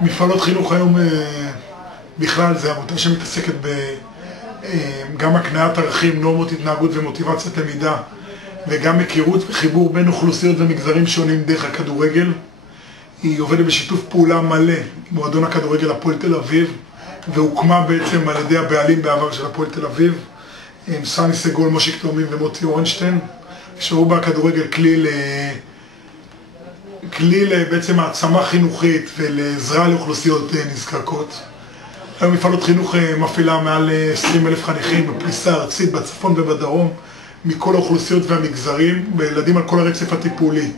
מפעלות חינוך היום בכלל זה עמותה שמתעסקת גם הקניית ערכים, נורמות התנהגות ומוטיבציית למידה, וגם היכרות וחיבור בין אוכלוסיות ומגזרים שונים דרך הכדורגל. היא עובדת בשיתוף פעולה מלא עם מועדון הכדורגל הפועל תל אביב, והוקמה בעצם על ידי הבעלים בעבר של הפועל תל אביב, סני סגול, מושיק תאומים ומוטי אורנשטיין, שראו בה הכדורגל כלי בעצם העצמה חינוכית ולעזרה לאוכלוסיות נזקקות. היום מפעלות חינוך מפעילה מעל 20,000 חניכים בפריסה ארצית בצפון ובדרום, מכל האוכלוסיות והמגזרים, בילדים על כל הרצף הטיפולי.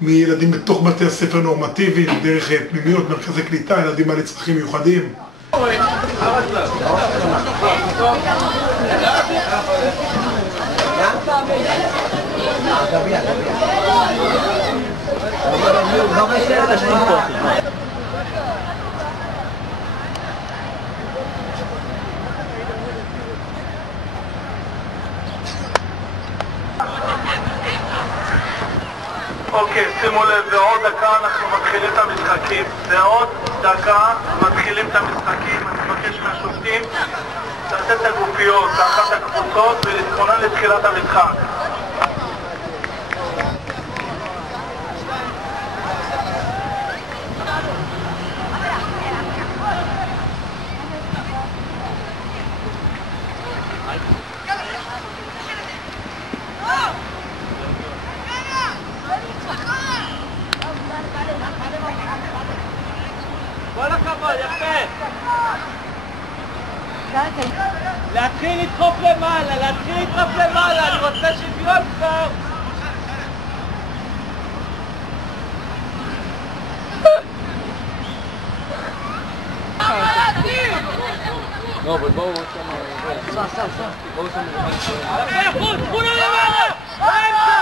מילדים בתוך בתי הספר נורמטיביים, דרך פנימיות, מרכזי קליטה, ילדים בעלי צרכים מיוחדים. אוקיי, שימו לב, בעוד דקה אנחנו מתחילים את המשחקים. בעוד דקה מתחילים את המשחקים. אני מבקש מהשופטים לתת את הגופיות לאחת הקבוצות ולהתכונן לתחילת המשחק. כל הכבוד, יפה! להתחיל לדחוף למעלה, אני רוצה שוויון כבר! לא, אבל בואו שם... בואו שם... יפה, חוץ, כולה למעלה! באמצע!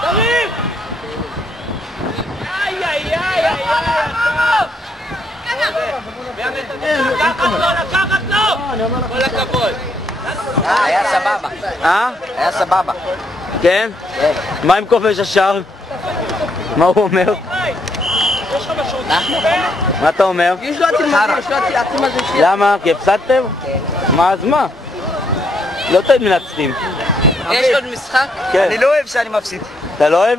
תריב! איי, לקחת לו! כל הכבוד! היה סבבה. היה סבבה. כן? מה עם כובש השער? מה הוא אומר? מה אתה אומר? יש לו עצים הזה. למה? כי הפסדתם? מה אז מה? לא תמיד מנצחים. יש עוד משחק? אני לא אוהב שאני מפסיד. אתה לא אוהב?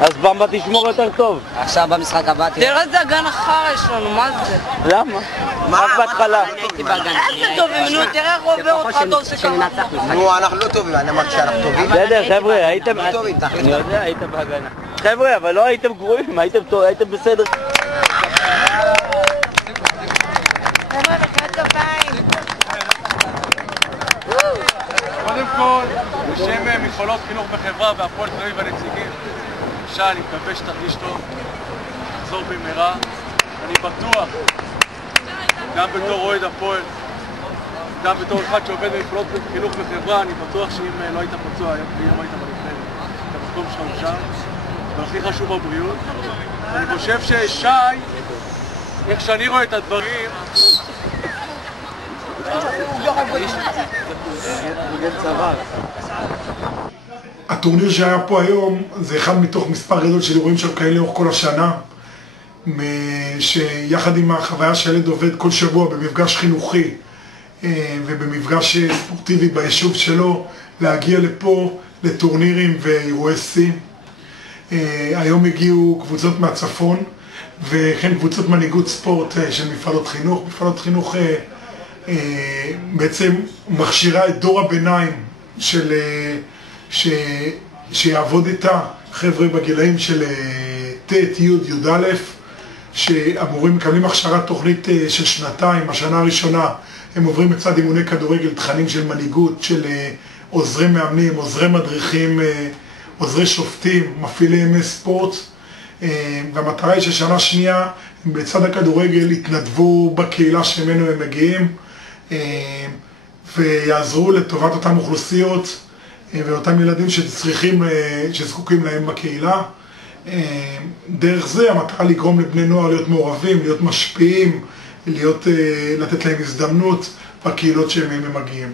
אז במבה תשמור יותר טוב. עכשיו במשחק הבא תראה איזה הגן אחר יש לנו, מה זה? למה? רק בהתחלה. איזה טובים, נו תראה איך עובר אותך, אתה עושה ככה. נו, אנחנו לא טובים, אני אמרתי שאנחנו טובים. בסדר, חבר'ה, הייתם... אני יודע, הייתם בהגנה. חבר'ה, אבל לא הייתם גרועים, הייתם בסדר. חבר'ה, מחיאות כפיים. קודם כל, בשם מפעלות חינוך בחברה והפועל תל אביב והנציגים, אני מקווה שתרגיש טוב, תחזור במהרה. אני בטוח, גם בתור אוהד הפועל, גם בתור אחד שעובד במפעלות חינוך בחברה, אני בטוח שאם לא היית פצוע, היום היית בנבחרת, את המקום שלך הוא שם, והכי חשוב הבריאות. אני חושב ששי, איך שאני רואה את הדברים, הטורניר שהיה פה היום זה אחד מתוך מספר גדול של אירועים של כאלה לאורך כל השנה, שיחד עם החוויה שהילד עובד כל שבוע במפגש חינוכי ובמפגש ספורטיבי ביישוב שלו, להגיע לפה לטורנירים ואירועי שיא. היום הגיעו קבוצות מהצפון וכן קבוצות מנהיגות ספורט של מפעלות חינוך. מפעלות חינוך בעצם מכשירה את דור הביניים שיעבוד איתה, חבר'ה בגילאים של ט', י', י"א, שאמורים מקבלים הכשרת תוכנית של שנתיים. בשנה הראשונה הם עוברים מצד אימוני כדורגל תכנים של מנהיגות, של עוזרי מאמנים, עוזרי מדריכים, עוזרי שופטים, מפעילי ימי ספורט, והמטרה היא ששנה שנייה בצד הכדורגל יתנדבו בקהילה שממנו הם מגיעים ויעזרו לטובת אותם אוכלוסיות ואותם ילדים שזקוקים להם בקהילה. דרך זה המטרה לגרום לבני נוער להיות מעורבים, להיות משפיעים, לתת להם הזדמנות בקהילות שמהם הם מגיעים.